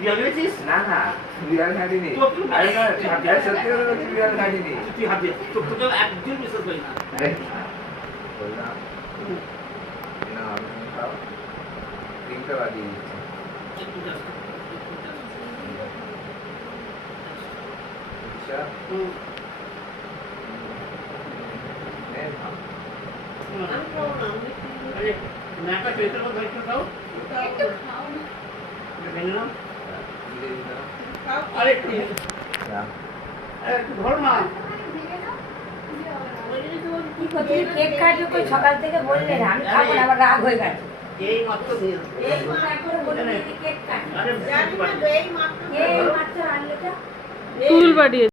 বিড়াল হয়েছিস? না না বিড়াল খাটিনি। আরে না সত্যি করে বলছি বিড়াল খাটিনি। তুই হাত দিয়ে তোকে একদিন বিশ্বাস করি না। বললাম না আমি খাও তিনটা বাজিয়ে দিচ্ছি। আচ্ছা আরে নাকা চৈত্র মধ্যে একটু খাও একটু খাও না ভেঙে নাও আরে একটু ধরো না কেক কাটবে কই সকাল থেকে বললে না আমি খাবো না, আবার রাগ হয়ে গেছে। এই মাত্র দিয়ে এই মাত্র বলে কেক কাট আরে এই মাত্র আনলেটা টুল বাড়িয়ে